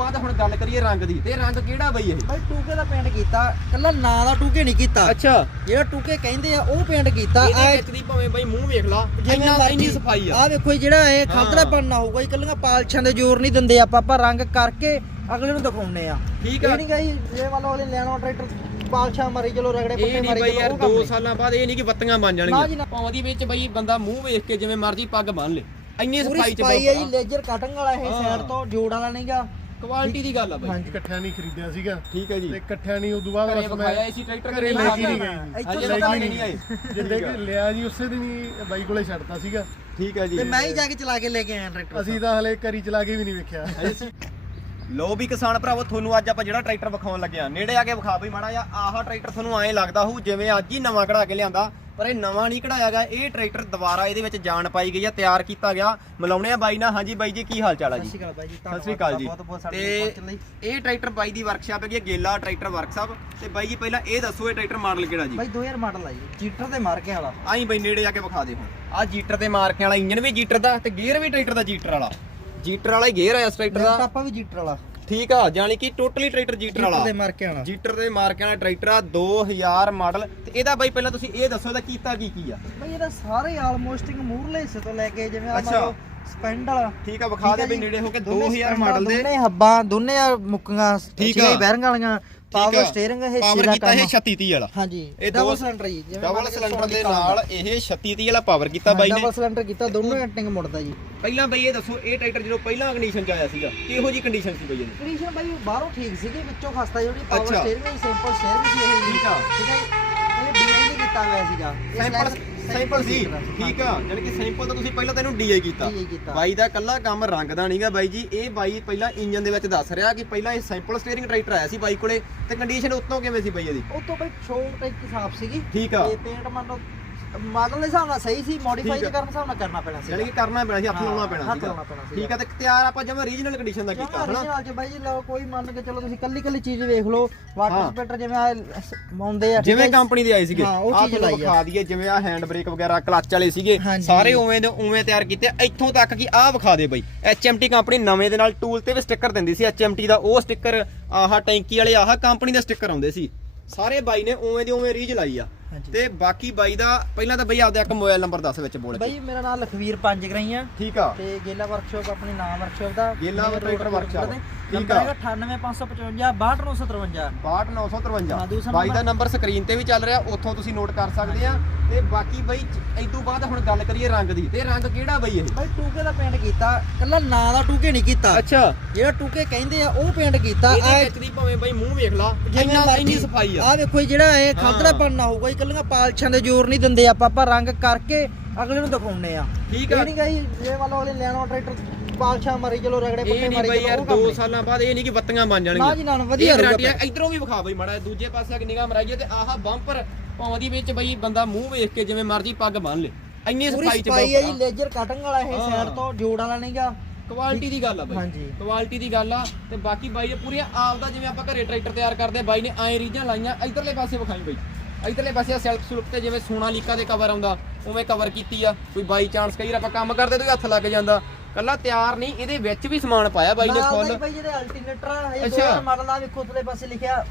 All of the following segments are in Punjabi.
ਬਾਅਦ ਹੁਣ ਗੱਲ ਕਰੀਏ ਰੰਗ ਦੀ ਤੇ ਰੰਗ ਕਿਹੜਾ ਬਈ ਇਹ? ਬਾਈ ਟੂਕੇ ਦਾ ਪੇਂਟ ਕੀਤਾ ਕੱਲਾ ਨਾਂ ਦਾ ਟੂਕੇ ਨਹੀਂ ਕੀਤਾ। ਅੱਛਾ। ਜਿਹੜਾ ਟੂਕੇ ਕਹਿੰਦੇ ਆ ਉਹ ਪੇਂਟ ਕੀਤਾ। ਇਹਦੇ ਵਿੱਚ ਦੀ ਭਾਵੇਂ ਬਈ ਮੂੰਹ ਵੇਖ ਲਾ ਇੰਨਾ ਇੰਨੀ ਸਫ਼ਾਈ ਆ। ਆ ਵੇਖੋ ਜਿਹੜਾ ਇਹ ਹਾਂ। ਖਲਦੜਾ ਬਣਨਾ ਹੋਊਗਾ ਜੀ ਕੱਲੀਆਂ ਪਾਲਛਾਂ ਦੇ ਜ਼ੋਰ ਨਹੀਂ ਦਿੰਦੇ ਆਪਾਂ ਆਪਾਂ ਰੰਗ ਕਰਕੇ ਅਗਲੇ ਨੂੰ ਦਿਖਾਉਨੇ ਆ। ਠੀਕ ਇਹ ਆ। ਨਹੀਂ ਗਈ ਜੇ ਲਓ ਅਗਲੇ ਲੈਣਾ ਟਰੈਕਟਰ ਪਾਲਛਾਂ ਮਾਰੀ ਚਲੋ ਰਗੜੇ ਇਹ ਪੱਟੇ ਨਹੀਂ ਮਾਰੀ ਬਈ ਚਲੋ ਯਾਰ ਉਹ ਕੰਮ 2 ਨਹੀਂ। ਸਾਲਾਂ ਬਾਅਦ ਇਹ ਨਹੀਂ ਕਿ ਬੱਤੀਆਂ ਬਣ ਜਾਣਗੀਆਂ। ਭਾਵੇਂ ਦੀ ਵਿੱਚ ਬਈ ਬੰਦਾ ਮੂੰਹ ਵੇਖ ਕੇ ਜਿਵੇਂ ਮਰਜ਼ੀ ਪੱਗ ਬੰਨ ਲੇ। ਇੰਨੀ ਸਫ਼ਾਈ ਚ ਸਫ਼ਾਈ ਹੈ ਜੀ ਬਈ ਲੇਜ਼ਰ ਕਟਿੰਗ ਵਾਲਾ ਇਹ। ਸਾਈਡ ਤੋਂ ਜੋੜ ਵਾਲਾ ਨਹੀਂਗਾ। ਕੁਆਲਿਟੀ ਦੀ ਗੱਲ ਆ ਬਈ। ਹਾਂਜੀ ਇਕੱਠਿਆਂ ਨਹੀਂ ਖਰੀਦਿਆ ਸੀਗਾ। ਠੀਕ ਹੈ ਤੇ ਜੀ ਇਕੱਠਿਆਂ ਨਹੀਂ ਉਦੋਂ ਬਾਅਦ ਘਰੇ ਬਸ ਵਿਖਾਇਆ ਮੈਂ ਇਸੀ ਟਰੈਕਟਰ ਘਰੇ ਲੈ ਕੇ ਨਹੀਂ ਗਏ। ਲੈ ਕੇ ਕੇ ਨਹੀਂ ਆਏ। ਜਿੱਦੇ ਕਿ ਲਿਆ ਜੀ ਉਸੇ ਦਿਨ ਹੀ ਬਾਈ ਕੋਲੇ ਛੱਡਤਾ ਸੀਗਾ। ਠੀਕ ਹੈ ਜੀ। ਤੇ ਮੈਂ ਹੀ ਜਾ ਕੇ ਚਲਾ ਕੇ ਲੈ ਕੇ ਆਇਆ ਟਰੈਕਟਰ ਅਸੀਂ ਤਾਂ। ਹਲੇ ਕਰੀ ਚਲਾ ਕੇ ਵੀ ਨਹੀਂ ਵੇਖਿਆ। ਲੋ ਵੀ ਕਿਸਾਨ ਭਰਾਵੋ ਤੁਹਾਨੂੰ ਅੱਜ ਆਪਾਂ ਜਿਹੜਾ ਟਰੈਕਟਰ ਵਿਖਾਉਣ ਲੱਗੇ ਆ ਨੇੜੇ ਆ ਕੇ ਵਿਖਾ ਬਈ ਮਾੜਾ ਜਿਹਾ। ਆਹ ਟਰੈਕਟਰ ਤੁਹਾਨੂੰ ਐਂ ਲੱਗਦਾ ਹੋਊ ਜਿਵੇਂ ਅੱਜ ਹੀ ਨਵਾਂ ਕਢਾ ਕੇ ਲਿਆਂਦਾ। ਪਰ ਇਹ ਨਵਾਂ ਨਹੀਂ ਕਢਾਇਆਗਾ ਇਹ ਟਰੈਕਟਰ ਦੁਬਾਰਾ ਇਹਦੇ ਵਿੱਚ ਜਾਨ ਪਾਈ ਗਈ ਆ ਤਿਆਰ ਕੀਤਾ ਗਿਆ। ਮਿਲਾਉਣੇ ਆ ਬਾਈ ਨਾਲ। ਹਾਂਜੀ ਬਾਈ ਜੀ ਕੀ ਹਾਲ ਚਾਲ ਆ ਸਤਿ ਜੀ ਸ਼੍ਰੀ ਅਕਾਲ ਬਾਈ ਜੀ ਸਤਿ ਸ਼੍ਰੀ ਅਕਾਲ ਜੀ। ਤੇ ਇਹ ਟਰੈਕਟਰ ਬਾਈ ਦੀ ਵਰਕਸ਼ਾਪ ਹੈਗੀ ਗੇਲਾ ਟਰੈਕਟਰ ਵਰਕਸ਼ਾਪ। ਤੇ ਬਾਈ ਜੀ ਪਹਿਲਾਂ ਇਹ ਦੱਸੋ ਇਹ ਟਰੈਕਟਰ ਮਾਡਲ ਕਿਹੜਾ ਜੀ? ਬਾਈ 2000 ਮਾਡਲ ਆ ਜੀ। ਜੀਟਰ ਦੇ ਮਾਰਕੇ ਵਾਲਾ। ਆਈ ਬਈ ਨੇੜੇ ਆ ਕੇ ਵਿਖਾ ਦੇ ਹੁਣ ਆ ਜੀਟਰ ਤੇ ਮਾਰਕੇ ਵਾਲਾ ਇੰਜਨ ਵੀ ਜੀਟਰ ਦਾ ਤੇ ਗੇਅਰ ਵੀ ਟਰੈਕਟਰ ਦਾ ਜੀਟਰ ਵਾਲਾ। ਜੀਟਰ ਵਾਲਾ ਹੀ ਗੇਅਰ ਆ ਇਸ ਟਰੈਕਟਰ ਦਾ। ਆਪਾਂ ਵੀ ਜੀਟਰ ਵਾਲਾ। ਠੀਕ ਆ ਜਾਣੀ ਕਿ ਟੋਟਲੀ ਟਰੈਕਟਰ ਜੀਟਰ ਜੀਟਰ ਵਾਲਾ। ਦੇ ਮਾਰਕੇ ਵਾਲਾ। ਜੀਟਰ ਦੇ ਮਾਰਕੇ ਵਾਲਾ ਟਰੈਕਟਰ ਆ 2000 ਮਾਡਲ। ਤੇ ਇਹਦਾ ਬਾਈ ਪਹਿਲਾਂ ਤੁਸੀਂ ਇਹ ਦੱਸੋ ਇਹਦਾ ਕੀਤਾ ਕੀ ਕੀ ਆ? ਬਈ ਇਹਦਾ ਸਾਰੇ ਆਲਮੋਸਟ ਮੂਰਲੇ ਹਿੱਸੇ ਤੋਂ ਲੈ ਕੇ ਜਿਵੇਂ ਆ ਮੰਨ। ਲਓ ਸਪੈਂਡਲ ਠੀਕ ਆ ਵਿਖਾ ਦੇ ਜੀ। ਨੇੜੇ ਹੋ ਕੇ ਦੋਨੇ 2000 ਸਪੈਂਡਲ, ਮਾਡਲ ਦੇ। ਦੋਨੇ ਹੱਬਾਂ ਦੋਨੇ ਆ ਮੁੱਕੀਆਂ ਠੀਕ। ਆ। ਬੈਰਿੰਗ ਵਾਲੀਆਂ। ਪਾਵਰ ਸਟੀਅਰਿੰਗ ਇਹ ਪਾਵਰ ਕੀਤਾ ਇਹ ਕੰਮ 36 30 ਵਾਲਾ। ਹਾਂਜੀ ਇਹ ਡਬਲ ਦੋ ਸਿਲੰਡਰ ਜੀ ਡਬਲ ਸਿਲੰਡਰ ਦੇ ਨਾਲ ਇਹ 36 30 ਵਾਲਾ ਪਾਵਰ ਕੀਤਾ ਬਾਈ ਨੇ ਡਬਲ ਸਿਲੰਡਰ ਕੀਤਾ ਦੋਨੋਂ ਐਂਟਿੰਗ ਮੁੜਦਾ ਜੀ। ਪਹਿਲਾਂ ਬਈ ਇਹ ਦੱਸੋ ਇਹ ਟਰੈਕਟਰ ਜਦੋਂ ਪਹਿਲਾਂ ਕੰਡੀਸ਼ਨ ਚ ਆਇਆ ਸੀਗਾ ਕਿਹੋ ਜੀ ਕੰਡੀਸ਼ਨ ਸੀ ਬਈ ਇਹਦੀ? ਕੰਡੀਸ਼ਨ ਬਾਈ ਬਾਹਰੋਂ ਠੀਕ ਸੀਗੀ ਵਿੱਚੋਂ ਖਸਤਾ ਜਿਹੜੀ ਪਾਵਰ। ਸਟੀਅਰਿੰਗ ਸਿੰਪਲ ਸਟੀਅਰਿੰਗ ਸੀ ਇਹ। ਠੀਕ ਆ। ਠੀਕ ਹੈ। ਇਹ ਦੇ ਕੀਤਾ ਹੋਇਆ ਸੀਗਾ। ਸੈਂਪਲ ਸੈਂਪਲ ਸੀ। ਠੀਕ ਆ। ਜਾਣੀ ਕਿ ਸੈਂਪਲ ਤਾਂ ਤੁਸੀਂ ਪਹਿਲਾਂ ਤੈਨੂੰ ਡੀਆਈ ਕੀਤਾ। DI ਕੀਤਾ। ਬਾਈ ਦਾ ਕੱਲਾ ਕੰਮ ਰੰਗ ਦਾ ਨਹੀਂਗਾ ਬਾਈ ਜੀ। ਇਹ ਬਾਈ ਪਹਿਲਾਂ ਇੰਜਨ ਦੇ ਵਿੱਚ ਦੱਸ ਰਿਹਾ ਕਿ ਪਹਿਲਾਂ ਇਹ ਸੈਂਪਲ ਸਟੀਅਰਿੰਗ ਟਰੈਕਟਰ ਆਇਆ ਸੀ ਬਾਈ ਕੋਲੇ। ਤੇ ਕੰਡੀਸ਼ਨ ਉਤੋਂ ਕਿਵੇਂ ਸੀ ਬਾਈ ਇਹਦੀ? ਉਹ ਤੋਂ ਬਈ ਸ਼ੋਅ ਟਾਈਪ ਸਾਫ਼ ਸੀਗੀ। ਠੀਕ ਆ। ਤੇ ਪੇਂਟ ਮੰਨ ਲਓ ਮਾਡਲ ਦੇ ਹਿਸਾਬ ਨਾਲ ਸਹੀ ਸੀ ਮੋਡੀਫਾਈ ਠੀਕ ਆ। ਦੇ ਕਰਨ ਹਿਸਾਬ ਨਾਲ ਕਰਨਾ ਪੈਣਾ ਸੀ ਕਿ ਕਰਨਾ ਪੈਣਾ ਸੀ ਹੱਥ ਲਾਉਣਾ ਪੈਣਾ ਹੱਥ ਸੀਗਾ ਲਾਉਣਾ ਪੈਣਾ ਸੀਗਾ। ਠੀਕ ਆ ਤੇ ਤਿਆਰ ਆਪਾਂ ਜਮਾ ਰੀਜਨਲ ਕੰਡੀਸ਼ਨ ਦਾ ਕੀਤਾ ਹਨਾ original ਚ ਬਾਈ ਜੀ ਲਓ ਕੋਈ ਮੰਨ ਕੇ ਚਲੋ ਤੁਸੀਂ ਕੱਲੀ ਕੱਲੀ ਚੀਜ਼ ਵੇਖ ਲਓ ਹਾਂ। ਵਾਟਰ ਸਪੀਟਰ ਜਿਵੇਂ ਆ ਆਉਂਦੇ ਆ ਠੀਕ ਜਿਵੇਂ ਹੈ? ਕੰਪਨੀ ਦੇ ਆਏ ਸੀਗੇ ਹਾਂ, ਉਹ ਆਹ ਚੀਜ਼ ਤੁਹਾਨੂੰ ਲਾਈ ਆ। ਵਿਖਾ ਦਈਏ ਜਿਵੇਂ ਆ ਹੈਂਡ ਬ੍ਰੇਕ ਵਗੈਰਾ ਕਲੱਚ ਵਾਲੇ ਸੀਗੇ ਹਾਂਜੀ। ਸਾਰੇ ਉਵੇਂ ਦੇ ਉਵੇਂ ਤਿਆਰ ਕੀਤੇ ਆ। ਇੱਥੋਂ ਤੱਕ ਕਿ ਆਹ ਵਿਖਾ ਦੇ ਬਈ HMT ਕੰਪਨੀ ਨਵੇਂ ਦੇ ਨਾਲ ਟੂਲ ਤੇ ਵੀ ਸਟicker ਦਿੰਦੀ ਸੀ HMT ਦਾ ਉਹ ਸਟicker ਆਹ ਟੈਂਕੀ ਵਾਲੇ ਆਹ ਕੰਪਨੀ ਦੇ ਸਟicker ਆਉਂਦੇ ਸੀ ਸਾਰੇ ਬਾਈ ਨੇ ਉਵੇਂ ਦੀ ਉਵੇਂ ਰੀਜ ਲਾਈ ਆ। ਤੇ ਬਾਕੀ ਬਾਈ ਦਾ ਪਹਿਲਾਂ ਤਾਂ ਬਈ ਆਪਦਾ ਇੱਕ ਮੋਬਾਈਲ ਨੰਬਰ ਦੱਸ ਵਿੱਚ ਬੋਲ ਕੇ। ਬਾਈ ਮੇਰਾ ਨਾਮ ਲਖਵੀਰ ਪੰਜ ਗਰਾਈਆਂ ਠੀਕ ਆ। ਤੇ ਗੇਲਾ ਵਰਕਸ਼ਾਪ ਆਪਣੀ ਨਾਮ ਵਰਕਸ਼ਾਪ ਦਾ। ਗੇਲਾ workshop, ਤੇ ਠੀਕ ਆ। ਹੈਗਾ 98555 62953 62953 ਹਾਂ, ਦੂਸਰਾ ਬਾਈ ਦਾ ਨੰਬਰ। ਸਕਰੀਨ ਤੇ ਵੀ ਚੱਲ ਰਿਹਾ ਉੱਥੋਂ ਤੁਸੀਂ ਨੋਟ ਕਰ ਸਕਦੇ ਆ। ਤੇ ਬਾਕੀ ਬਈ ਇਦੋਂ ਬਾਅਦ ਹੁਣ ਗੱਲ ਕਰੀਏ ਰੰਗ ਦੀ। ਤੇ ਰੰਗ ਕਿਹੜਾ ਬਈ ਇਹ? ਬਾਈ ਟੂਕੇ ਦਾ ਪੇਂਟ ਕੀਤਾ। ਕੱਲਾ ਨਾਂ ਦਾ ਟੂਕੇ ਨਹੀਂ ਕੀਤਾ। ਅੱਛਾ। ਜਿਹੜਾ ਟੂਕੇ ਕਹਿੰਦੇ ਆ ਉਹ ਪੇਂਟ ਕੀਤਾ। ਇਹਦੇ ਵਿੱਚ ਦੀ ਭਾਵੇਂ ਬਈ ਮੂੰਹ ਵੇਖ ਲਾ। ਇੰਨਾ ਇੰਨੀ ਸਫ਼ਾਈ ਆ। ਆ ਵੇਖੋ ਜਿਹੜਾ ਇਹ। ਖਲਦੜਾ ਬਣਨਾ ਹੋਊਗਾ ਕੱਲੀਆਂ ਪਾਲਛਾਂ ਦੇ ਜ਼ੋਰ ਨਹੀਂ ਦਿੰਦੇ ਆਪਾਂ ਆਪਾਂ ਰੰਗ ਕਰਕੇ ਅਗਲੇ ਨੂੰ ਦਿਖਾਉਨੇ ਆ। ਠੀਕ ਇਹ ਆ ਨਹੀਂ ਗਈ ਜੇ ਮੰਨ ਲਓ ਅਗਲੇ ਲੈਣਾ ਟਰੈਕਟਰ ਪਾਲਛਾਂ ਮਾਰੀ ਚਲੋ ਰਗੜੇ ਇਹ ਪੱਟੇ ਨਹੀਂ ਮਾਰੀ ਬਈ ਚਲੋ ਯਾਰ ਉਹ ਕੰਮ 2 ਨਹੀਂ। ਸਾਲਾਂ ਬਾਅਦ ਇਹ ਨਹੀਂ ਕਿ ਬੱਤੀਆਂ ਬਣ ਨਾ ਜੀ ਜਾਣਗੀਆਂ ਨਾ ਵਧੀਆ ਇਹ ਰਹੂਗਾ ਆ ਇਧਰੋਂ ਵੀ ਵਿਖਾ ਬਈ ਮਾੜਾ ਦੂਜੇ ਪਾਸੇ ਕਿ ਨਿਗਾਹ ਮਰਾਈਏ ਤੇ ਆਹ ਬੰਪਰ ਪਾਉਂਦੀ ਵਿੱਚ ਬਈ ਬੰਦਾ ਮੂੰਹ ਵੇਖ ਕੇ ਜਿਵੇਂ ਮਰਜ਼ੀ ਪੱਗ ਬੰਨ ਲੇ। ਇੰਨੀ ਸਫ਼ਾਈ ਚ ਸਫ਼ਾਈ ਹੈ ਜੀ ਲੇਜ਼ਰ ਕਟਿੰਗ ਵਾਲਾ ਇਹ। ਸਾਈਡ ਤੋਂ ਜੋੜ ਵਾਲਾ ਨਹੀਂਗਾ ਕੁਆਲਿਟੀ ਦੀ ਗੱਲ ਆ ਬਈ। ਹਾਂਜੀ। ਕੁਆਲਿਟੀ ਦੀ ਗੱਲ ਆ ਤੇ ਬਾਕੀ ਬਾਈ ਨੇ ਪੂਰੀਆਂ ਆਪਦਾ ਜਿਵੇਂ ਆਪਾਂ ਘਰੇ ਟਰੈਕਟਰ ਤਿਆਰ ਕਰਦੇ ਆ ਬਾਈ ਨੇ ਐ ਰੀਜਾਂ ਲਾਈਆਂ ਇਧਰਲੇ ਪਾਸੇ ਵਿਖਾਈ ਬਈ। ਇਧਰਲੇ ਪਾਸੇ ਸੈਲਫ ਸੁਲਪ ਤੇ ਜਿਵੇਂ ਸੋਨਾ ਲੀਕਾ ਦੇ ਕਵਰ ਆਉਂਦਾ ਉਵੇਂ ਕਵਰ ਕੀਤੀ ਆ ਕੋਈ ਬਾਈ ਚਾਂਸ ਕਈ ਵਾਰ ਆਪਾਂ ਕੰਮ ਕਰਦੇ ਤੇ ਹੱਥ ਲੱਗ ਜਾਂਦਾ। ਕੱਲਾ ਤਿਆਰ ਨਹੀਂ ਇਹਦੇ ਵਿੱਚ ਵੀ ਸਮਾਨ ਪਾਇਆ ਬਾਈ ਨੇ ਫੁੱਲ ਬਾਈ ਜਿਹੜੇ ਅਲਟਰਨੇਟਰ ਆ ਇਹ ਅੱਛਾ। 2000 ਮਾਡਲ ਆ ਵੇਖੋ ਉਤਲੇ ਪਾਸੇ ਲਿਖਿਆ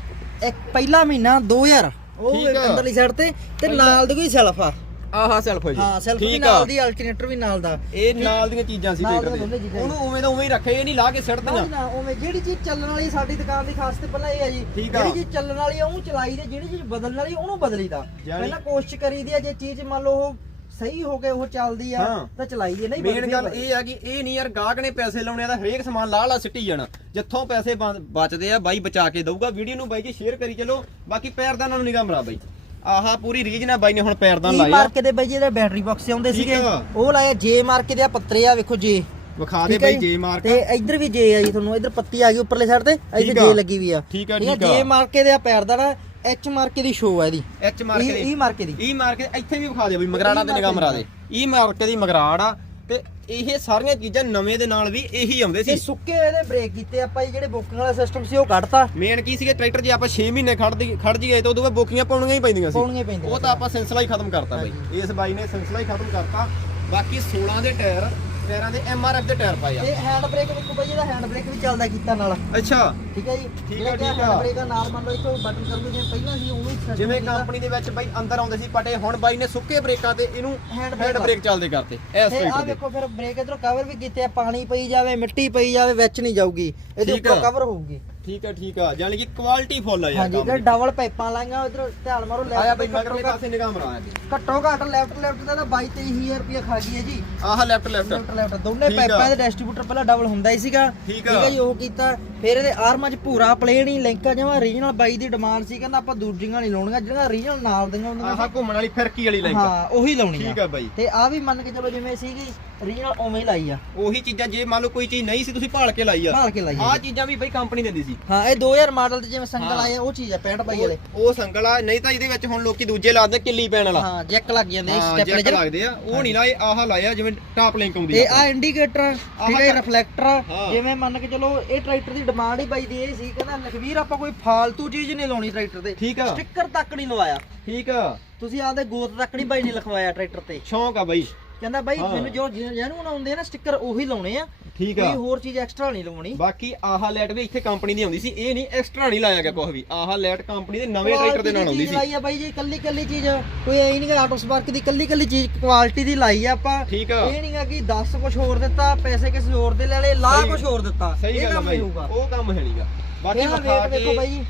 ਇੱਕ ਪਹਿਲਾ ਮਹੀਨਾ 2000 ਉਹ। ਅੰਦਰਲੀ ਸਾਈਡ ਤੇ ਤੇ ਨਾਲ ਦੀ ਕੋਈ ਸੈਲਫ ਆ। ਆਹਾ ਸੈਲਫ ਹੈ ਜੀ। ਹਾਂ ਸੈਲਫ ਵੀ ਠੀਕ ਨਾਲ ਦੀ ਅਲਟਰਨੇਟਰ ਵੀ ਨਾਲ ਦਾ। ਇਹ ਨਾਲ ਦੀਆਂ ਚੀਜ਼ਾਂ ਸੀ ਨਾਲ ਦੀਆਂ ਦੋਨੇ ਦੇ ਚੀਜ਼ਾਂ ਉਹਨੂੰ ਉਵੇਂ ਦਾ ਉਵੇਂ ਹੀ ਰੱਖੇ ਇਹ ਨਹੀਂ ਲਾ ਕੇ ਸਿੱਟ ਨਾ ਦੀਆਂ ਜੀ ਨਾ ਉਵੇਂ ਜਿਹੜੀ ਚੀਜ਼ ਚੱਲਣ ਵਾਲੀ ਸਾਡੀ ਦੁਕਾਨ ਦੀ ਖਾਸ ਤੇ ਪਹਿਲਾਂ ਇਹ ਆ ਜੀ। ਠੀਕ ਆ। ਜਿਹੜੀ ਚੀਜ਼ ਚੱਲਣ ਵਾਲੀ ਆ ਉਹਨੂੰ ਚਲਾਈ ਦੇ ਜਿਹੜੀ ਚੀਜ਼ ਬਦਲਣ ਵਾਲੀ ਉਹਨੂੰ ਬਦਲੀਦਾ। ਯਾਨੀ- ਪਹਿਲਾਂ ਕੋਸ਼ਿਸ਼ ਕਰੀਦੀ ਆ ਜੇ ਚੀਜ਼ ਮੰਨ ਲਓ ਉਹ ਸਹੀ ਹੋ ਕੇ ਉਹ ਚੱਲਦੀ ਆ ਹਾਂ। ਤਾਂ ਚਲਾਈ ਦੀ ਨਹੀਂ ਮੇਨ ਬਦਲਦੀ ਗੱਲ। ਇਹ ਆ ਕਿ ਇਹ ਨਹੀਂ ਯਾਰ ਗਾਹਕ ਨੇ ਪੈਸੇ ਲਾਉਣੇ ਆ ਤਾਂ ਹਰੇਕ ਸਮਾਨ ਲਾਹ ਲਾ ਸਿੱਟੀ ਜਾਣਾ। ਜਿੱਥੋਂ ਪੈਸੇ ਬੰ- ਬਚਦੇ ਆ ਬਾਈ ਬਚਾ ਕੇ ਦਊਗਾ ਵੀਡੀਓ ਨੂੰ ਬਾਈ ਜੀ ਸ਼ੇਅਰ ਕਰੀ ਚਲੋ। ਬਾਕੀ ਪੈਰਦਾਨਾਂ ਨੂੰ ਨਿਗਾਹ ਮਰਾ ਬਾਈ। ਆਹਾ ਪੂਰੀ ਰੀਜ ਨਾਲ ਬਾਈ ਨੇ ਹੁਣ ਪੈਰਦਾਨ ਲਾਏ ਆ। ਮਾਰਕੇ ਦੇ ਬਾਈ ਜਿਹੜੇ ਬੈਟਰੀ ਬਾਕਸ ਆਉਂਦੇ ਠੀਕ ਸੀਗੇ ਆ। ਉਹ ਲਾਇਆ ਜੇ ਮਾਰਕੇ ਦੇ ਆ ਪੱਤਰੇ ਆ ਵੇਖੋ ਜੇ। ਵਿਖਾ ਦੇ ਠੀਕ ਆ ਬਾਈ ਜੀ? ਜੇ ਮਾਰਕ ਤੇ ਇੱਧਰ ਵੀ ਜੇ ਆ ਜੀ ਤੁਹਾਨੂੰ ਇੱਧਰ ਪੱਤੀ ਆ ਗਈ ਉੱਪਰਲੇ ਸਾਈਡ ਤੇ ਠੀਕ ਆ। ਜੇ ਲੱਗੀ ਵੀ ਆ। ਠੀਕ ਆ, ਠੀਕ ਆ ਆ। ਜੇ ਮਾਰਕੇ ਦੇ ਆ ਪੈਰ ਦਾ ਨਾ ਐਚ ਮਾਰਕੇ ਦੀ ਸ਼ੋ ਆ ਇਹਦੀ। ਐਚ ਮਾਰਕ ਈ ਮਾਰਕੇ ਦੀ। ਈ ਮਾਰਕ ਇੱਥੇ ਵੀ ਵਿਖਾ ਦੇ ਬਾਈ ਮਗਰਾੜਾ ਤੇ ਨਿਗਾਹ ਮਰਾ ਦੇ। ਈ ਮਾਰਕ ਦੀ ਮਗਰਾੜ ਆ। ਤੇ ਇਹ ਸਾਰੀਆਂ ਚੀਜ਼ਾਂ ਨਵੇਂ ਦੇ ਨਾਲ ਵੀ ਇਹੀ ਆਉਂਦੇ ਤੇ ਸੀ ਸੁੱਕੇ ਇਹਦੇ ਬ੍ਰੇਕ ਕੀਤੇ ਆਪਾਂ ਜੀ ਜਿਹੜੇ ਬੁਕਿੰਗ ਵਾਲਾ ਸਿਸਟਮ ਸੀ ਉਹ ਕੱਢਤਾ। ਮੇਨ ਕੀ ਸੀਗੇ ਟਰੈਕਟਰ ਜੇ ਆਪਾਂ 6 ਮਹੀਨੇ ਖੜਦੀ ਖੜ ਜੀਏ ਤਾਂ ਉਦੋਂ ਬਾਅਦ ਬੋਕੀਆਂ ਪਾਉਣੀਆਂ ਹੀ ਪੈਂਦੀਆਂ ਸੀ। ਪਾਉਣੀਆਂ ਹੀ ਪੈਂਦੀਆਂ ਉਹ ਤਾਂ ਆਪਾਂ ਸਿਲਸਿਲਾ ਹੀ ਖਤਮ ਕਰਤਾ ਬਾਈ। ਇਸ ਬਾਈ ਨੇ ਸਿਲਸਿਲਾ ਹੀ ਖਤਮ ਕਰਤਾ। ਬਾਕੀ 16 ਦੇ ਟਾਇਰ ਟਾਇਰਾਂ ਦੇ ਐਮਆਰਐਫ ਦੇ ਟਾਇਰ ਪਾਏ ਆ। ਇਹ ਹੈਂਡ ਬ੍ਰੇਕ ਵੇਖੋ ਬਾਈ ਇਹਦਾ ਹੈਂਡ ਬ੍ਰੇਕ ਵੀ ਚੱਲਦਾ ਕੀਤਾ ਨਾਲ। ਅੱਛਾ। ਠੀਕ ਹੈ ਜੀ? ਠੀਕ ਕਿ ਠੀਕ ਆ। ਹੈਂਡ ਬ੍ਰੇਕ ਦਾ ਨਾਲ ਮੰਨ ਲਓ ਇੱਥੋਂ ਬਟਨ ਕਰੋਗੇ ਜਿਵੇਂ ਪਹਿਲਾਂ ਸੀ ਹੀ set ਜਿਵੇਂ। ਕੰਪਨੀ ਦੇ ਵਿੱਚ ਬਾਈ ਅੰਦਰ ਆਉਂਦੇ ਸੀ ਪਟੇ ਹੁਣ ਬਾਈ ਨੇ ਸੁੱਕੇ ਬ੍ਰੇਕਾਂ ਤੇ ਇਹਨੂੰ ਹੈਂਡ ਬ੍ਰੇਕ ਚੱਲਦੇ ਕਰਤੇ ਇਸ ਤੇ ਆ ਵੇਖੋ ਫਿਰ ਬ੍ਰੇਕ ਇਧਰੋਂ ਕਵਰ ਵੀ ਕੀਤੇ ਆ ਪਾਣੀ ਪਈ ਜਾਵੇ ਮਿੱਟੀ ਪਈ ਜਾਵੇ ਵਿੱਚ ਨਹੀਂ ਜਾਊਗੀ। ਇਹਦੇ ਉੱਪਰ। ਕਵਰ ਹੋਊਗੀ। ਠੀਕ ਆ ਠੀਕ ਆ। ਯਾਨੀ ਕਿ ਕੁਆਲਿਟੀ ਫੁੱਲ ਆ ਯਾਰ ਹਾਂਜੀ ਤੇ। ਡਬਲ ਪਾਈਪਾਂ ਲਾਈਆਂ ਇਧਰ ਧਿਆਨ ਮਾਰੋ ਆਇਆ ਬਾਈ ਮਗਰਲੇ ਪਾਸੇ ਨਿਗਾਹ ਮਰਾ ਆ ਘੱਟੋ ਘੱਟ ਲੈਫਟ ਲੈਫਟ ਦਾ ਤਾਂ 22 23000 ਰੁਪਏ ਖਾ ਗਈ ਹੈ ਜੀ। ਆਹ ਲੈਫਟ ਲੈਫਟ ਲੈਫਟ ਲੈਫਟ ਦੋਨੇ ਆ। ਪਾਈਪਾਂ ਦੇ ਡਿਸਟ੍ਰੀਬਿਊਟਰ ਪਹਿਲਾਂ ਡਬਲ ਹੁੰਦਾ ਹੀ ਸੀਗਾ। ਠੀਕ ਆ। ਹੈ ਜੀ ਉਹ ਕੀਤਾ। ਫਿਰ ਇਹਦੇ ਆਰਮਾਂ 'ਚ ਭੂਰਾ ਪਲੇਨ ਹੀ ਲਿੰਕ ਜਮਾ ਰੀਜਨਲ ਬਾਈ ਦੀ ਡਿਮਾਂਡ ਸੀ ਕਹਿੰਦਾ ਆਪਾਂ ਦੂਜੀਆਂ ਨਹੀਂ ਲਾਉਣੀਆਂ ਜਿਹੜੀਆਂ ਰੀਜਨਲ ਨਾਲ ਦੀਆਂ ਹੁੰਦੀਆਂ ਆਹ ਘੁੰਮਣ ਵਾਲੀ ਫਿਰਕੀ ਵਾਲੀ ਲਾਈਨ ਹਾਂ ਉਹੀ ਲਾਉਣੀ ਠੀਕ ਆ ਆ ਬਾਈ। ਤੇ ਆ ਵੀ ਮੰਨ ਕੇ ਚਲੋ ਜਿਵੇਂ ਸੀਗੀ ਰੀਜਨਲ ਉਵੇਂ ਹੀ ਲਾਈ ਆ। ਉਹੀ ਚੀਜ਼ਾਂ ਜੇ ਮੰਨ ਲਓ ਕੋਈ ਚੀਜ਼ ਨਹੀਂ ਸੀ ਤੁਸੀਂ ਭਾਲ ਕੇ ਲਾਈ ਆ। ਭਾਲ ਕੇ ਲਾਈ ਆ। ਆਹ ਚੀਜ਼ਾਂ ਵੀ ਬਾਈ ਕੰਪਨੀ ਦਿੰਦੀ ਸੀ। ਹਾਂ ਇਹ 2000 ਮਾਡਲ ਤੇ ਜਿਵੇਂ ਸੰਗਲ। ਆਏ ਆ, ਉਹ ਚੀਜ਼ ਆ 65 ਬਾਈ ਵਾਲੇ। ਉਹ ਸੰਗਲ ਆ ਨਹੀਂ ਤਾਂ ਇਹਦੇ ਵਿੱਚ ਹੁਣ ਲੋਕੀ ਦੂਜੇ ਲਾਉਂਦੇ ਕਿੱਲੀ ਪੈਣ ਵਾਲਾ। ਹਾਂ ਜੈਕ ਲੱਗ ਜਾਂਦੇ ਹਾਂ ਸਟੈਪ ਜੈਕ ਲੱਗਦੇ ਆ। ਉਹ ਨਹੀਂ ਲਾਏ ਆਹ ਲਾਇਆ ਜਿਵੇਂ ਟਾਪ ਲਿੰਕ ਆਉਂਦੀ ਤੇ ਆ ਆ ਇੰਡੀਕੇਟਰ ਠੀਕ ਹੈ। ਰਿਫਲੈਕਟਰ। ਜਿਵੇਂ ਮੰਨ ਕੇ ਚਲੋ ਇਹ ਟਰੈਕਟਰ ਦੀ ਡਿਮਾਂਡ ਹੀ ਬਾਈ ਦੀ ਇਹ ਸੀ ਕਹਿੰਦਾ ਲਖਵੀਰ ਆਪਾਂ ਕੋਈ ਫਾਲਤੂ ਚੀਜ਼ ਨਹੀਂ ਲਾਉਣੀ ਟਰੈਕਟਰ ਤੇ। ਠੀਕ ਆ। ਸਟicker ਤੱਕ ਨਹੀਂ ਲਵਾਇਆ। ਠੀਕ ਆ। ਤੁਸੀਂ ਆਪਦੇ ਗੋਤ ਤੱਕ ਨਹੀਂ ਬਾਈ ਨਹੀਂ ਲਿਖਵਾਇਆ ਟਰੈਕਟਰ ਤੇ। ਸ਼ੌਂਕ ਆ ਬਾਈ। ਕਹਿੰਦਾ ਬਾਈ। ਮੈਨੂੰ ਜੋ ਜਿਹਨੂੰ ਆਉਂਦੇ ਆ ਨਾ ਸਟicker ਉਹੀ ਲਾਉਣੇ ਆ। ਠੀਕ ਆ। ਕੋਈ ਹੋਰ ਚੀਜ਼ ਐਕਸਟਰਾ ਨਹੀਂ ਲਵਾਉਣੀ। ਬਾਕੀ ਆਹ ਲਾਈਟ ਵੀ ਇੱਥੇ ਕੰਪਨੀ ਦੀ ਆਉਂਦੀ ਸੀ ਇਹ ਨਹੀਂ ਐਕਸਟਰਾ ਨਹੀਂ ਲਾਇਆ ਗਿਆ ਕੁਝ ਵੀ। ਆਹ ਲਾਈਟ ਕੰਪਨੀ ਦੇ ਨਵੇਂ ਟਰੈਕਟਰ ਦੇ ਨਾਲ ਆਉਂਦੀ ਸੀ। ਲਾਈ ਆ ਬਾਈ ਜੀ ਕੱਲੀ ਕੱਲੀ ਚੀਜ਼। ਕੋਈ ਐ ਨਹੀਂ ਕਿ ਆਟੋ ਸਪਾਰਕ ਦੀ ਕੱਲੀ ਕੱਲੀ ਚੀਜ਼ ਕੁਆਲਿਟੀ ਦੀ ਲਾਈ ਆ ਆਪਾਂ। ਠੀਕ ਆ। ਇਹ ਨਹੀਂਗਾ ਕਿ 10 ਕੁਝ ਹੋਰ ਦਿੱਤਾ ਪੈਸੇ ਕਿਸੇ ਹੋਰ ਦੇ ਲੈ ਲਾ ਸਹੀ- ਕੁਝ ਹੋਰ ਦਿੱਤਾ। ਇਹ ਆ ਕੰਮ ਨਹੀਂ ਹੋਊਗਾ। ਉਹ ਕੰਮ ਹੈ ਨਹੀਂਗਾ ਬਾਕੀ ਵਿਖਾ ਕੇ ਬਾਈ।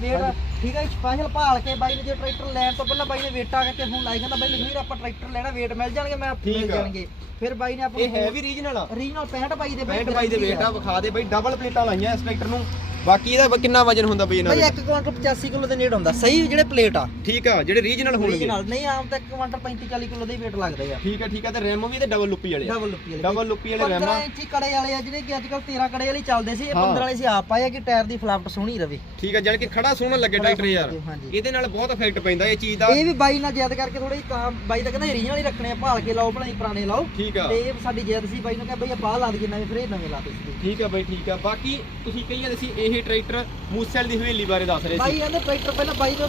ਵੇਟ ਠੀਕ ਹੈ ਸਪੈਸ਼ਲ ਭਾਲ ਕੇ ਬਾਈ ਨੇ ਜੇ ਟਰੈਕਟਰ ਲੈਣ ਤੋਂ ਪਹਿਲਾਂ ਬਾਈ ਨੇ ਵੇਟਾਂ ਕਰਕੇ ਫੋਨ ਲਾਈ ਕਹਿੰਦਾ ਬਾਈ ਲਖਵੀਰ ਆਪਾਂ ਟਰੈਕਟਰ ਲੈਣਾ ਵੇਟ ਮਿਲ ਜਾਣਗੇ ਮੈਂ ਮਿਲ ਆ। ਜਾਣਗੇ। ਫਿਰ ਬਾਈ ਨੇ ਆਪਾਂ ਇਹ ਹੈ ਵੀ ਰੀਜਨਲ ਆ। ਰੀਜਨਲ 65 ਬਾਈ ਦੇ 65 ਬਾਈ ਦੇ ਆ ਵਿਖਾ ਦੇ ਬਾਈ ਡਬਲ ਪਲੇਟਾਂ ਲਾਈਆਂ ਇਸ ਟਰੈਕਟਰ ਨੂੰ। ਬਾਕੀ ਇਹਦਾ ਕਿੰਨਾ ਵਜਨ ਹੁੰਦਾ ਬਈ ਇਹਨਾਂ ਬਾਈ ਦਾ? 1 ਕੁਇੰਟਲ 85 ਕਿਲੋ ਦੇ ਨੇੜ ਹੁੰਦਾ। ਸਹੀ ਜਿਹੜੇ ਪਲੇਟ ਆ। ਠੀਕ ਆ ਜਿਹੜੇ ਰੀਜਨਲ ਹੋਣਗੇ। ਨਹੀਂ ਆਮ ਤਾਂ 1 ਕੁਇੰਟਲ 35 40 ਕਿਲੋ ਦੇ weight ਲੱਗਦੇ ਆ। ਠੀਕ ਆ ਠੀਕ ਆ ਤੇ ਰਿਮ ਵੀ ਤੇ ਡਬਲ ਲੁੱਪੀ ਵਾਲੇ ਆ। ਡਬਲ ਲੁੱਪੀ ਵਾਲੇ। ਡਬਲ ਲੁੱਪੀ ਵਾਲੇ ਰਿਮ 15 ਆ ਇੰਚੀ ਕੜੇ ਵਾਲੇ ਆ ਜਿਹੜੇ ਕਿ ਅੱਜ ਕੱਲ 13 ਕੜੇ ਵਾਲੀ ਚੱਲਦੇ ਸੀ। ਇਹ ਹਾਂ। 15 ਵਾਲੇ ਸੀ। ਆਪ ਪਾਇਆ ਕਿ ਟਾਇਰ ਦੀ ਫਲਾਪਟ ਸੋਹਣੀ ਰਵੇ। ਠੀਕ ਆ ਜਾਨ ਕਿ ਖੜਾ ਸੋਹਣਾ ਲੱਗੇ ਟਰੈਕਟਰ ਯਾਰ। ਲੱਗੇ, ਹਾਂਜੀ। ਇਹਦੇ ਨਾਲ ਬਹੁਤ ਇਫੈਕਟ ਪੈਂਦਾ ਇਹ ਚੀਜ਼ ਦਾ। ਇਹ ਵੀ ਬਾਈ ਨਾਲ ਜ਼ਿਆਦਾ ਕਰਕੇ ਥੋੜੀ ਬਾਈ ਤਾਂ ਕਹਿੰਦਾ ਰੀਜਨਲ ਹੀ ਰੱਖਣੇ ਆ ਭਾਲ ਕੇ ਲਾਓ ਭਲਾਈ ਪੁਰਾਣੇ ਲਾਓ। ਠੀਕ ਆ। ਤੇ ਇਹ ਸਾਡੀ ਜਿੱਦ ਸੀ ਬਾਈ ਨੂੰ ਕਿਹਾ ਬਈ ਆਪਾਂ ਆਹ ਲਾ ਦਈਏ ਨਵੇਂ ਫਿਰ ਨਵੇਂ ਲਾ ਦੇ ਠੀਕ ਆ ਬਾਈ ਠੀਕ ਆ। ਬਾਕੀ ਤੁਸੀਂ ਕਹੀ ਜਾਂਦੇ ਸੀ ਇਹ ਟਰੈਕਟਰ ਮੂਸੇਲ ਦੀ ਹਵੇਲੀ ਬਾਰੇ ਦੱਸ ਰਹੇ ਬਾਈ ਸੀ ਟਰੈਕਟਰ ਪਹਿਲਾਂ ਬਾਈ ਤੋਂ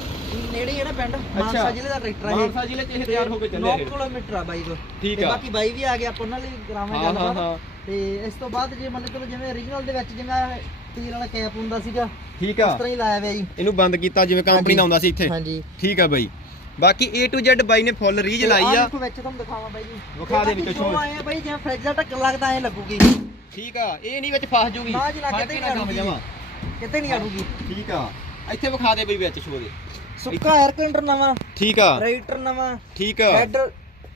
ਨੇੜੇ ਹੀ ਹੈ ਨਾ ਪਿੰਡ ਮਾਨਸਾ ਜ਼ਿਲ੍ਹੇ ਦਾ ਟਰੈਕਟਰ ਇਹ। ਮਾਨਸਾ ਜ਼ਿਲ੍ਹੇ ਚ ਇਹ ਤਿਆਰ ਹੋ ਕੇ ਚੱਲਿਆ 9 ਇਹ। ਕਿਲੋਮੀਟਰ ਆ ਬਾਈ ਤੋਂ। ਠੀਕ ਆ। ਬਾਕੀ ਬਾਈ ਵੀ ਆ ਗਿਆ ਆਪਾਂ ਉਹਨਾਂ ਲਈ ਕਰਾਵਾਂਗੇ ਹਾਂ ਹਾਂ ਹਾਂ। ਤੇ ਇਸ ਤੋਂ ਬਾਅਦ ਜੇ ਮੰਨ ਚਲੋ ਜਿਵੇਂ ਓਰੀਜਨਲ ਦੇ ਵਿੱਚ ਜਿਵੇਂ ਤੀਰ ਵਾਲਾ ਕੈਪ ਹੁੰਦਾ ਸੀਗਾ ਠੀਕ ਆ। ਤਰ੍ਹਾਂ ਹੀ ਲਾਇਆ ਹੋਇਆ ਜੀ। ਇਹਨੂੰ ਬੰਦ ਕੀਤਾ ਜਿਵੇਂ ਕੰਪਨੀ ਦਾ ਆਉਂਦਾ ਸੀ ਇੱਥੇ। ਹਾਂਜੀ। ਠੀਕ ਆ ਬਾਈ। ਬਾਕੀ A to Z ਬਾਈ ਨੇ ਫੁੱਲ ਰੀਜ ਲਾਈ ਆ। ਵਿੱਚ ਤੁਹਾਨੂੰ ਦਿਖਾਵਾਂ ਬਾਈ ਜੀ। ਵਿਖਾ ਦੇ ਵਿੱਚੋਂ ਸ਼ੋਅ। ਆਏ ਆ ਬਾਈ ਜਿਵੇਂ ਫ੍ਰਿਜ ਦਾ ਢੱਕਣ ਲੱਗਦਾ ਐ ਲੱਗੂਗੀ। ਠੀਕ ਆ। ਇਹ ਨਹੀਂ ਵਿੱਚ ਫਸ ਜੂਗੀ। ਨਾ ਜੀ, ਨਾ, ਕਿਤੇ ਅੜੂਗੀ। ਜਾਵਾਂ ਕਿਤੇ ਨਹੀਂ ਅੜੂਗੀ ਠੀਕ ਆ। ਇੱਥੇ ਵਿਖਾ ਦੇ ਬਈ ਵਿੱਚ ਸ਼ੋ ਦੇ। ਸੁੱਕਾ 에ਅਰ ਕਲੈਂਡਰ ਨਵਾਂ ਠੀਕ ਆ। ਰਾਈਟਰ ਨਵਾਂ ਠੀਕ ਆ। ਹੈਡ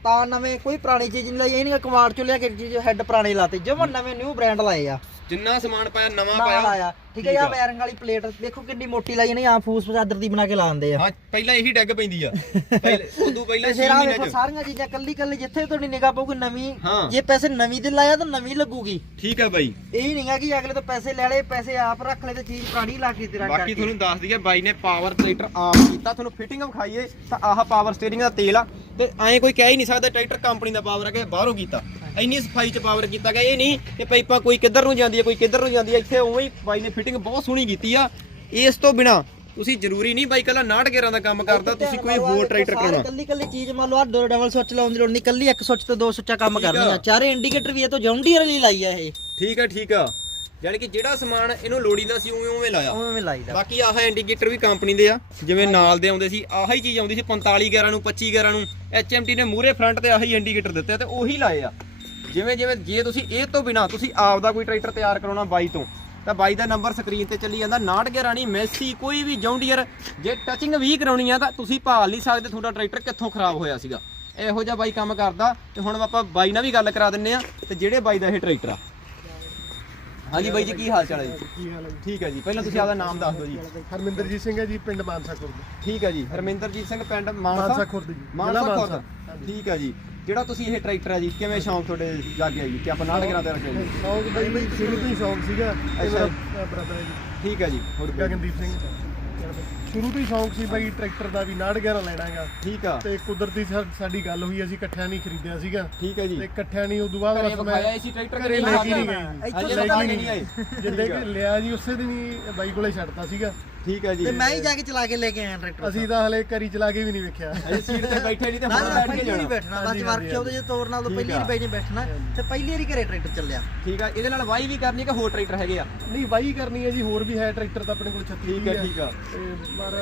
ਤਾਂ ਨਵੇਂ ਕੋਈ ਪੁਰਾਣੀ ਚੀਜ਼ ਨਹੀਂ ਲਈ ਇਹ ਨਹੀਂ ਕਵਾੜ ਚੋਂ ਲਿਆ ਕੇ ਚੀਜ਼ ਹੈਡ ਪੁਰਾਣੇ ਲਾਤੇ। ਜਮਨ ਨਵੇਂ ਨਿਊ ਬ੍ਰਾਂਡ ਲਾਏ ਆ। ਜਿੰਨਾ ਸਮਾਨ ਪਾਇਆ ਨਵਾਂ ਪਾਇਆ। ਆਇਆ। ਠੀਕ ਹੈ ਆ। ਵਾਇਰਿੰਗ ਵਾਲੀ ਪਲੇਟ ਦੇਖੋ ਕਿੰਨੀ ਮੋਟੀ ਲਾਈ ਨੇ ਆ ਫੂਸ ਚਾਦਰ ਦੀ ਬਣਾ ਕੇ ਲਾਉਂਦੇ ਆ। ਹਾਂ ਪਹਿਲਾਂ ਇਹੀ ਡੱਗ ਪੈਂਦੀ ਆ। ਪਹਿਲੇ ਉਦੋਂ ਪਹਿਲਾਂ 6 ਫਿਰ ਆ ਮਹੀਨੇ ਵੇਖੋ ਚ ਸਾਰੀਆਂ ਚੀਜ਼ਾਂ ਕੱਲੀ ਕੱਲੀ ਜਿੱਥੇ ਤੁਹਾਡੀ ਨਿਗਾਹ ਪਊਗੀ ਨਵੀਂ ਹਾਂ। ਜੇ ਪੈਸੇ ਨਵੀਂ ਦੇ ਲਾਇਆ ਤਾਂ ਨਵੀਂ ਲੱਗੂਗੀ। ਠੀਕ ਆ ਬਾਈ। ਇਹ ਨਹੀਂ ਹੈ ਕਿ ਅਗਲੇ ਤੋਂ ਪੈਸੇ ਲੈ ਲਏ ਪੈਸੇ ਆਪ ਰੱਖ ਲਏ ਤੇ ਚੀਜ਼ ਪੁਰਾਣੀ ਲਾ ਕੇ ਤੇਰਾ ਬਾਕੀ ਤੁਹਾਨੂੰ ਦੱਸ ਦਈਏ ਬਾਈ ਨੇ ਪਾਵਰ ਟਰੈਕਟਰ ਆਪ ਕੀਤਾ ਤੁਹਾਨੂੰ ਫਿਟਿੰਗ ਵਿਖਾਈਏ ਤਾਂ ਆਹ ਪਾਵਰ ਸਟੀਅਰਿੰਗ ਦਾ ਤੇਲ ਆ। ਤੇ ਐਂ ਕੋਈ ਕਹਿ ਹੀ ਨਹੀਂ ਸਕਦਾ ਟਰੈਕਟਰ ਕੰਪਨੀ ਦਾ ਪਾਵਰ ਹੈ ਕਿ ਬਾਹਰੋਂ ਕੀਤਾ। ਇੰਨੀ ਸਫ਼ਾਈ ਚ ਪਾਵਰ ਕੀਤਾ ਗਿਆ ਇਹ ਨਹੀਂ ਕਿ ਪਾਈਪਾਂ ਕੋਈ ਕਿੱਧਰ ਨੂੰ ਜਾਂਦੀ ਹੈ ਕੋਈ ਕਿੱਧਰ ਨੂੰ ਜਾਂਦੀ ਹੈ ਇੱਥੇ ਉਵੇਂ ਹੀ ਬਾਈ ਨੇ ਫਿਟਿੰਗ ਬਹੁਤ ਸੋਹਣੀ ਕੀਤੀ ਆ। ਇਸ ਤੋਂ ਬਿਨਾ ਤੁਸੀਂ ਜ਼ਰੂਰੀ ਨਹੀਂ ਬਾਈ ਕੱਲਾ 69 ਗੇਅਰਾਂ ਦਾ ਕੰਮ ਕਰਦਾ ਤੁਸੀਂ ਕੋਈ ਹੋਰ ਟਰੈਕਟਰ ਕਰਾਉਣਾ ਕੱਲੀ ਕੱਲੀ ਚੀਜ਼ ਮੰਨ ਲਓ ਆ ਦੋ ਡਬਲ ਸੁੱਚ ਲਾਉਣ ਦੀ ਲੋੜ ਨਹੀਂ ਕੱਲੀ ਇੱਕ ਸੁੱਚ ਤੇ ਦੋ ਸੁੱਚਾ ਕੰਮ ਠੀਕ ਆ। ਕਰਨੀ ਆ ਚਾਰੇ ਇੰਡੀਕੇਟਰ ਵੀ ਇਹ ਤੋਂ ਜੌਂਡੀਅਰ ਵਾਲੀ ਲਾਈ ਆ ਇਹ। ਠੀਕ ਆ ਠੀਕ ਆ। ਯਾਨੀ ਕਿ ਜਿਹੜਾ ਸਮਾਨ ਇਹਨੂੰ ਲੋੜੀਂਦਾ ਸੀ ਉਵੇਂ ਉਵੇਂ ਲਾਇਆ। ਉਵੇਂ ਲਾਈਦਾ। ਬਾਕੀ ਆਹ ਇੰਡੀਕੇਟਰ ਵੀ ਕੰਪਨੀ ਦੇ ਆ ਜਿਵੇਂ ਨਾਲ ਦੇ ਆਉਂਦੇ ਸੀ ਆਹ ਹੀ ਚੀਜ਼ ਆਉਂਦੀ ਸੀ 45 11 ਨੂੰ 25 11 ਨੂੰ HMT ਨੇ ਮੂਰੇ ਫਰੰਟ ਤੇ ਆਹੀ ਇੰਡੀਕੇਟਰ ਦਿੱਤੇ ਤੇ ਉਹੀ ਲਾਏ ਆ। ਜਿਵੇਂ ਜਿਵੇਂ ਜੇ ਤੁਸੀਂ ਇਹ ਤੋਂ ਬਿਨਾ ਤੁਸੀਂ ਆਪ ਦਾ ਕੋਈ ਟਰੈਕਟਰ ਤਿਆਰ ਕਰਾਉਣਾ ਬਾਈ ਤੋਂ ਤਾਂ ਬਾਈ ਦਾ ਨੰਬਰ ਸਕਰੀਨ ਤੇ ਚੱਲੀ ਜਾਂਦਾ 69 11 ਨਹੀਂ ਮੈਸੀ ਕੋਈ ਵੀ ਜੌਂਡੀਅਰ ਜੇ ਟੱਚਿੰਗ ਵੀ ਕਰਾਉਣੀ ਆ ਤਾਂ ਤੁਸੀਂ ਭਾਲ ਨਹੀਂ ਸਕਦੇ ਤੁਹਾਡਾ ਟਰੈਕਟਰ ਕਿੱਥੋਂ ਖਰਾਬ ਹੋਇਆ ਸੀਗਾ। ਇਹੋ ਜਿਹਾ ਬਾਈ ਕੰਮ ਕਰਦਾ ਤੇ ਹੁਣ ਆਪਾਂ ਬਾਈ ਨਾਲ ਵੀ ਗੱਲ ਕਰਾ ਦਿੰਨੇ ਆ ਤੇ ਜਿਹੜੇ ਬਾਈ ਦਾ ਇਹ ਟਰੈਕਟਰ ਆ। ਹਾਂਜੀ ਬਾਈ ਜੀ ਕੀ ਹਾਲ ਚਾਲ ਹੈ ਜੀ? ਕੀ ਹਾਲ ਹੈ ਜੀ? ਠੀਕ ਹੈ ਜੀ। ਪਹਿਲਾਂ ਤੁਸੀਂ ਆਪਦਾ ਨਾਮ ਦੱਸ ਦਿਓ ਜੀ। ਹਰਮਿੰਦਰਜੀਤ ਸਿੰਘ ਹੈ ਜੀ ਪਿੰਡ ਮਾਨਸਾ ਖੁਰਦ। ਠੀਕ ਹੈ ਜੀ। ਹਰਮਿੰਦਰਜੀਤ ਸਿੰਘ ਪਿੰਡ ਮਾਨਸਾ? ਮਾਨਸਾ ਖੁਰਦ ਜੀ। ਮਾਨਸਾ ਜ਼ਿਲ੍ਹਾ ਖੁਰਦ। ਠੀਕ ਹੈ ਜੀ। ਜਿਹੜਾ ਤੁਸੀਂ ਇਹ ਟਰੈਕਟਰ ਹੈ ਜੀ ਕਿਵੇਂ ਸ਼ੌਂਕ ਤੁਹਾਡੇ ਜਾਗਿਆ ਜੀ? ਕਿ ਆਪਾਂ ਨਾਟਕ ਕਰਾ ਦੇ ਰੱਖਿਆ ਜੀ ਸ਼ੌਂਕ ਬਈ ਬਈ ਸ਼ੁਰੂ ਤੋਂ ਹੀ ਸ਼ੌਂਕ ਸੀਗਾ। ਇਹ ਅੱਛਾ। ਮੇਰਾ ਬ੍ਰਦਰ ਹੈ ਜੀ। ਠੀਕ ਹੈ ਜੀ। ਹੋਰ ਕੋਈ? ਗਗਨਦੀਪ ਸਿੰਘ। ਸ਼ੁਰੂ ਤੋਂ ਹੀ ਸ਼ੌਂਕ ਸੀ ਬਈ ਟਰੈਕਟਰ ਦਾ ਵੀ 69 ਲੈਣਾ ਹੈਗਾ। ਠੀਕ ਆ। ਤੇ ਕੁਦਰਤੀ ਸਾ- ਸਾਡੀ ਗੱਲ ਹੋਈ ਅਸੀਂ ਇਕੱਠਿਆਂ ਨਹੀਂ ਖਰੀਦਿਆ ਸੀਗਾ। ਠੀਕ ਹੈ ਜੀ। ਤੇ ਇਕੱਠਿਆਂ ਨਹੀਂ ਉਦੋਂ ਬਾਅਦ ਘਰੇ ਬਸ ਵਿਖਾਇਆ ਮੈਂ ਇਸੀ ਟਰੈਕਟਰ ਘਰੇ ਲੈ ਕੇ ਨਹੀਂ ਇੱਥੋਂ ਤੱਕ ਆਏ। ਜਿੱਦੇ ਕਿ ਲਿਆ ਜੀ ਉਸੇ ਦਿਨ ਹੀ ਬਾਈ ਕੋਲੇ ਛੱਡਤਾ ਸੀਗਾ। ਠੀਕ ਹੈ ਜੀ। ਤੇ ਮੈਂ ਹੀ ਜਾ ਕੇ ਚਲਾ ਕੇ ਲੈ ਕੇ ਆਇਆ ਟਰੈਕਟਰ। ਅਸੀਂ ਤਾਂ ਹਲੇ ਕਰੀ ਚਲਾ ਕੇ ਵੀ ਨਹੀਂ ਵੇਖਿਆ। ਅਜੇ ਸੀਟ ਤੇ ਬੈਠੇ ਨਹੀਂ ਤੇ ਨਾ ਹੁਣ ਨਾ ਬੈਠ ਪਹਿਲੀ ਕੇ ਵਾਰੀ ਜਾਣਾ। ਬੈਠਣਾ। ਬਸ ਵਰਕਸ਼ਾਪ ਦੇ ਜੇ ਤੋਰ ਨਾਲ ਤੋਂ ਠੀਕ ਪਹਿਲੀ ਵਾਰੀ ਆ। ਨੇ ਬੈਠਣਾ। ਤੇ ਪਹਿਲੀ ਵਾਰੀ ਘਰੇ ਟਰੈਕਟਰ ਚੱਲਿਆ। ਠੀਕ ਆ ਇਹਦੇ ਨਾਲ ਵਾਈ ਵੀ ਕਰਨੀ ਕਿ ਹੋਰ ਟਰੈਕਟਰ ਹੈਗੇ ਆ? ਨਹੀਂ ਵਾਹੀ ਕਰਨੀ ਹੈ ਜੀ ਹੋਰ ਵੀ ਹੈ ਟਰੈਕਟਰ ਤਾਂ ਆਪਣੇ ਕੋਲ 36 ਠੀਕ ਹੈ। ਠੀਕ ਆ। ਤੇ ਪਰ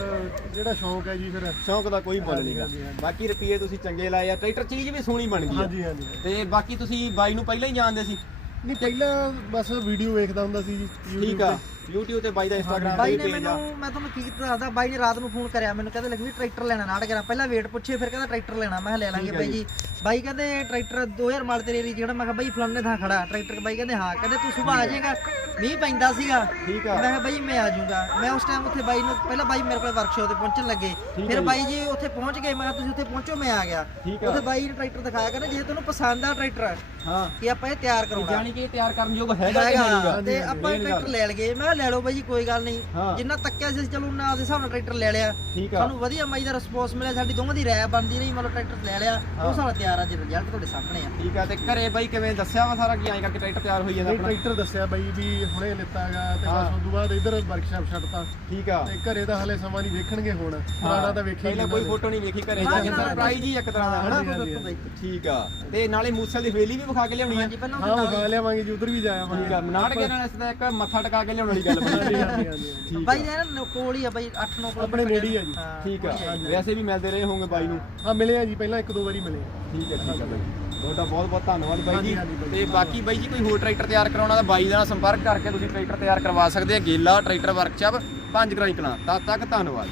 ਜਿਹੜਾ ਸ਼ੌਂਕ ਹੈ ਜੀ ਫਿਰ। ਸ਼ੌਂਕ ਦਾ ਕੋਈ ਮੁੱਲ ਨਹੀਂਗਾ ਹਾਂਜੀ, ਹਾਂਜੀ। ਬਾਕੀ ਰੁਪਏ ਤੁਸੀਂ ਚੰਗੇ ਲਾਏ ਆ ਟਰੈਕਟਰ ਚੀਜ਼ ਵੀ ਸੋਹਣੀ ਬਣ ਗਈ ਆ। ਹਾਂਜੀ ਹਾਂਜੀ। ਤੇ ਬਾਕੀ ਤੁਸੀਂ ਬਾਈ ਨੂੰ ਪਹਿਲਾਂ ਹੀ ਜਾਣਦੇ ਸੀ। ਨਹੀਂ ਪਹਿਲਾਂ ਬਸ ਵੀਡੀਓ ਵੇਖਦਾ ਹੁੰਦਾ ਸੀ ਜੀ YouTube ਠੀਕ ਆ। ਤੇ। YouTube ਤੇ ਬਾਈ ਦਾ Instagram ਬਾਈ ਤੇ ਨੇ ਪੇਜ ਆ ਮੈਨੂੰ ਮੈਂ ਤੁਹਾਨੂੰ ਕੀ ਦੱਸਦਾ ਬਾਈ ਨੇ ਰਾਤ ਨੂੰ ਫੋਨ ਕਰਿਆ ਮੈਨੂੰ ਕਹਿੰਦੇ ਲਖਵੀ ਟਰੈਕਟਰ ਲੈਣਾ ਨਾੜ ਕਰਾਂ। ਪਹਿਲਾਂ ਵੇਟ ਪੁੱਛੇ ਫਿਰ ਕਹਿੰਦਾ ਟਰੈਕਟਰ ਲੈਣਾ। ਮੈਂ ਕਿਹਾ ਲੈ ਲਾਂਗੇ ਬਾਈ ਜੀ। ਬਾਈ ਕਹਿੰਦੇ ਟਰੈਕਟਰ 2000 ਮਾਡਲ ਤੇਰੇ ਏਰੀਆ ਜਿਹੜਾ। ਮੈਂ ਕਿਹਾ ਬਾਈ ਫਲਾਣੇ ਥਾਂ ਖੜਾ। ਟਰੈਕਟਰ ਬਾਈ ਕਹਿੰਦੇ ਹਾਂ। ਕਹਿੰਦੇ ਤੂੰ ਸਵੇਰ ਆ ਜਾਏਗਾ। ਮੀਂਹ ਪੈਂਦਾ ਸੀਗਾ। ਠੀਕ ਮੈਂ ਆ ਕਿਹਾ ਬਾਈ ਮੈਂ ਆ ਜਾਊਂਗਾ। ਮੈਂ ਉਸ ਟਾਈਮ ਉੱਥੇ ਬਾਈ ਨੂੰ ਪਹਿਲਾਂ ਬਾਈ ਮੇਰੇ ਕੋਲ ਵਰਕਸ਼ਾਪ ਤੇ ਪਹੁੰਚਣ ਲੱਗੇ। ਫਿਰ ਜੀ। ਬਾਈ ਜੀ ਉੱਥੇ ਪਹੁੰਚ ਗਏ। ਮੈਂ ਕਿਹਾ ਤੁਸੀਂ ਉੱਥੇ ਪਹੁੰਚੋ ਮੈਂ ਆ ਗਿਆ। ਠੀਕ ਆ। ਉੱਥੇ ਬਾਈ ਨੇ ਟਰੈਕਟਰ ਦਿਖਾਇਆ। ਕਹਿੰਦਾ ਜੇ ਤੈਨੂੰ ਪਸੰਦ ਆ ਟਰੈਕਟਰ ਹਾਂ। ਕਿ ਆਪਾਂ ਇਹ ਤਿਆਰ ਕਰਾਉਣਾ। ਜਾਨੀ ਕਿ ਇਹ ਤਿਆਰ ਕਰਨ ਯੋਗ ਹੈਗਾ ਕਿ ਹੈਗਾ ਨਹੀਂਗਾ? ਤੇ ਆਪਾਂ ਟਰੈਕਟਰ ਲੈ ਲਗੇ ਮੈਂ ਕਿਹਾ ਲੈ ਲਓ ਬਾਈ ਜੀ ਕੋਈ ਗੱਲ ਨਹੀਂ। ਹਾਂ। ਜਿੰਨਾ ਤੱਕਿਆ ਸੀ ਚਲੋ ਉਹਨਾਂ ਦੇ ਹਿਸਾਬ ਨਾਲ ਟਰੈਕਟਰ ਲੈ ਲਿਆ। ਠੀਕ ਆ। ਸਾਨੂੰ ਵਧੀਆ ਮਾਈ ਦਾ ਰਿਸਪੌਂਸ ਮਿਲਿਆ ਸਾਡੀ ਦੋਵਾਂ ਦੀ ਰਾਇ ਬਣਦੀ ਰਹੀ ਮਤਲਬ ਟਰੈਕਰ ਲੈ ਲਿਆ। ਉਹ ਸਾਡਾ ਤਿਆਰ ਆ ਜੀ ਰਿਜ਼ਲਟ ਤੁਹਾਡੇ ਸਾਹਮਣੇ ਆ। ਠੀਕ ਆ ਤੇ ਘਰੇ ਬਾਈ ਕਿਵੇਂ ਦੱਸਿਆ ਵਾ ਸਾਰਾ ਕੀ ਐਂ ਕਰਕੇ ਟਰੈਕਟਰ ਤਿਆਰ ਹੋਈ ਜਾਂਦਾ ਨਹੀਂ ਆਪਣਾ? ਟਰੈਕਟਰ ਦੱਸਿਆ ਬਾਈ ਵੀ ਹੁਣੇ ਲਿੱਤਾਗਾ ਤੇ ਹਾਂ। ਬਸ ਉਸ ਤੋਂ ਬਾਅਦ ਇੱਧਰ ਵਰਕਸ਼ਾਪ ਛੱਡਤਾ। ਠੀਕ ਆ। ਤੇ ਘਰੇ ਤਾਂ ਹਲੇ ਸਮਾਂ ਨਹੀਂ ਵੇਖਣਗੇ ਹੁਣ। ਪੁਰਾਣਾ ਤਾਂ ਵੇਖਿਆ ਹੀ ਪਹਿਲਾਂ ਨਹੀਂ ਕੋਈ ਫੋਟੋ ਨਹੀਂ ਵੇਖੀ ਘਰੇ ਹਾਂ, ਜਾ ਕੇ ਨਾ, ਨਾ, ਸਰਪ੍ਰਾਈਜ਼ ਹੀ ਇੱਕ ਤਰ੍ਹਾਂ ਦਾ। ਹਨਾ ਹਾਂਜੀ। ਠੀਕ ਆ। ਤੇ ਨਾਲੇ ਮੂਸਲ ਦੀ ਹਵੇਲੀ ਵੀ ਵਿਖਾ ਕੇ ਲਿਆਉਣੀ ਆ। ਹਾਂਜੀ ਪਹਿਲਾਂ। ਹਾਂ ਉੱਥੇ ਉਹ ਖਾ ਲਿਆਵਾਂਗੇ ਜੀ ਉਧਰ ਵੀ ਜਾ ਆਵਾਂਗੇ ਠੀਕ ਆ ਮਨਾੜ ਕੇ ਨਾਲ ਇਸ ਦਾ ਇੱਕ ਮੱਥਾ ਟਿਕਾ ਕੇ ਲਿਆਉਣ ਵਾਲੀ ਗੱਲ ਬਣੀ। ਹਾਂਜੀ ਹਾਂਜੀ ਹਾਂਜੀ ਠੀਕ ਬਾਈ ਆ। ਨਾ ਕੋਲ ਹੀ ਆ ਬਾਈ 8-9 ਕੋਲ ਆਪਣੇ ਨੇੜੇ ਹੀ ਆ ਜੀ। ਠੀਕ ਆ। ਵੈਸੇ ਵੀ ਮਿਲਦੇ ਰਹੇ ਹੋਗੇ ਬਾਈ ਨੂੰ। ਹਾਂ ਮਿਲੇ ਆ ਜੀ ਪਹਿਲਾਂ ਇੱਕ ਦੋ ਵਾਰੀ ਮਿਲੇ। ਠੀਕ ਹੈ ਠੀਕ ਹੈ ਬਾਈ ਤੁਹਾਡਾ ਬਹੁਤ ਬਹੁਤ ਧੰਨਵਾਦ ਬਾਈ ਜੀ। ਹਾਂਜੀ, ਹਾਂਜੀ ਬਾਈ। ਤੇ ਬਾਕੀ ਬਾਈ ਜੀ ਕੋਈ ਹੋਰ ਟਰੈਕਟਰ ਤਿਆਰ ਕਰਾਉਣਾ ਤਾਂ ਬਾਈ ਨਾਲ ਸੰਪਰਕ ਕਰਕੇ ਤੁਸੀਂ ਟਰੈਕਟਰ ਤਿਆਰ ਕਰਵਾ ਸਕਦੇ ਆ। ਗੇਲਾ ਟਰੈਕਟਰ ਵਰਕਸ਼ਾਪ ਪੰਜ ਗਰਾਈ ਕਲਾਂ। ਤਦ ਤੱਕ ਧੰਨਵਾਦ।